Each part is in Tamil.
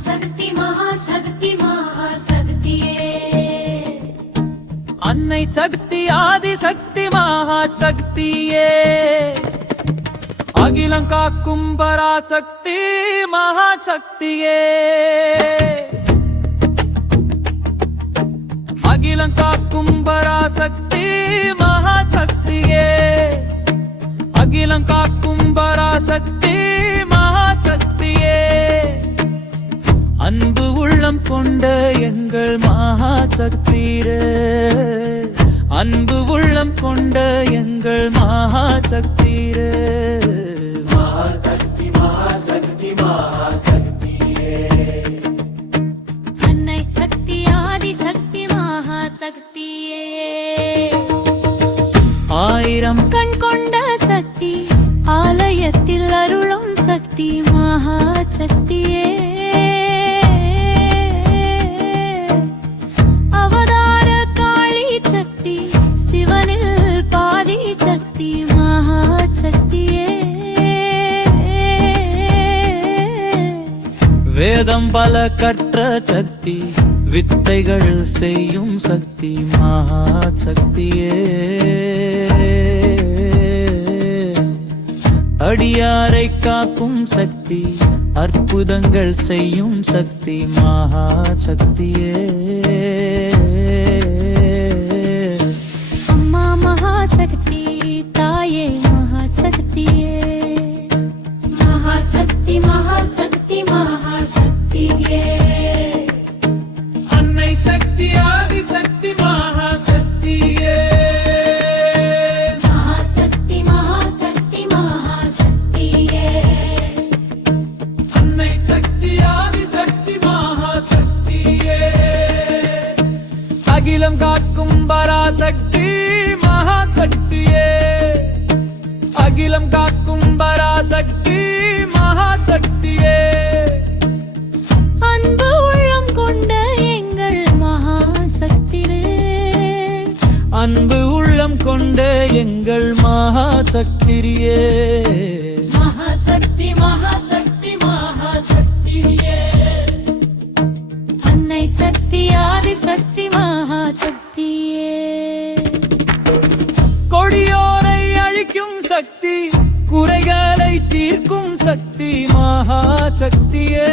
சக்தி மகா சக்தி மகா சக்தியே அன்னை சக்தி ஆதி சக்தி மகா சக்தியே அகிலம் காக்கும் பராசக்தி மகா சக்தியே உள்ளம் கொண்ட எங்கள் மகா சக்திரே அன்பு உள்ளம் கொண்ட எங்கள் மகா சக்திரே மகாசக்தி மகாசக்தி மகாசக்தியே. அன்னை சக்தி ஆதி சக்தி மகாசக்தியே. ஆயிரம் கண் கொண்ட சக்தி ஆலயத்தில் அருளும் சக்தி மகாசக்தியே. அவதார வேதம் பல கற்ற சக்தி வித்தைகள் செய்யும் சக்தி மகா சக்தியே அடியாரை காக்கும் சக்தி அற்புதங்கள் செய்யும் சக்தி மகா சக்தியே பராசக்தி மகா சக்தியே அகிலம் காக்கும் பராசக்தி மகா சக்தியே அன்பு உள்ளம் கொண்ட எங்கள் மகாசக்தியே. அன்பு உள்ளம் கொண்ட எங்கள் மகா சக்திரியே மகாசக்தி மகாசக்தி மகாசக்தியே. அன்னை சக்தி ஆதி சக்தி மகாசக்தியே. சக்தி மகா சக்தியே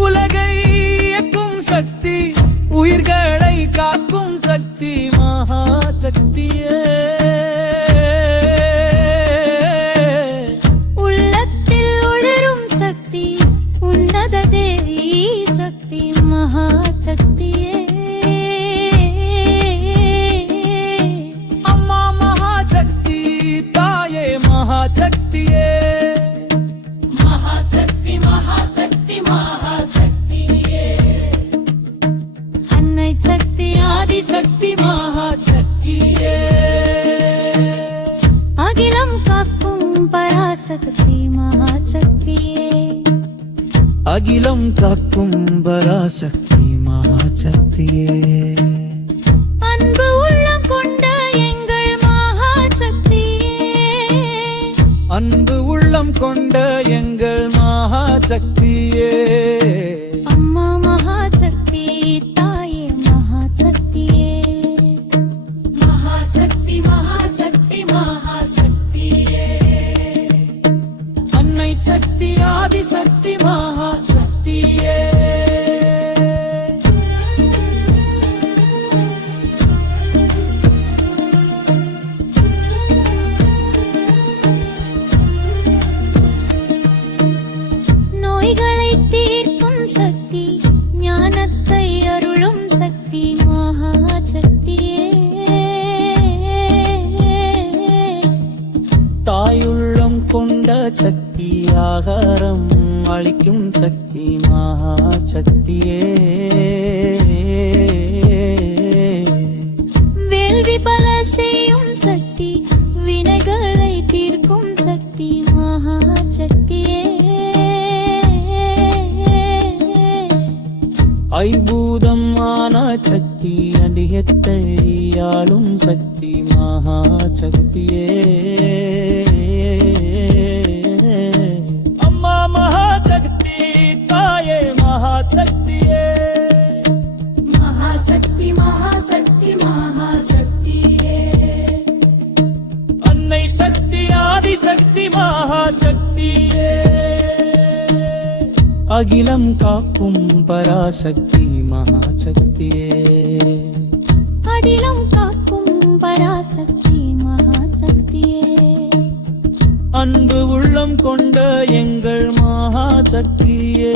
உலகை இயக்கும் சக்தி உயிர்களை காக்கும் சக்தி மகா சக்தியே உள்ளத்தில் ஒளிரும் சக்தி உன்னத தேவி சக்தி மகாசக்தி மகாசக்தி மகாசக்தியே அன்னை சக்தி ஆதி சக்தி மகாசக்தியே அகிலம் காக்கும் பராசக்தி மகாசக்தியே அகிலம் காக்கும் பராசக்தி மகாசக்தியே அன்பு உள்ளம் கொண்ட எங்கள் மகாசக்தியே அன்பு உள்ளம் கொண்ட எங்கள் சக்தியே. சக்தி ஆகாரம் அளிக்கும் சக்தி மகா சக்தியே வேள்வி பல செய்யும் சக்தி வினைகளை தீர்க்கும் சக்தி மகாசக்தியே. ஐபூதம் ஆன சக்தி அடியத்தை ஆளும் சக்தி மகா சக்தியே மகாசக்தியே. அகிலம் காக்கும் பராசக்தி மகாசக்தியே. அகிலம் காக்கும் பராசக்தி மகாசக்தியே. அன்பு உள்ளம் கொண்ட எங்கள் மகாசக்தியே.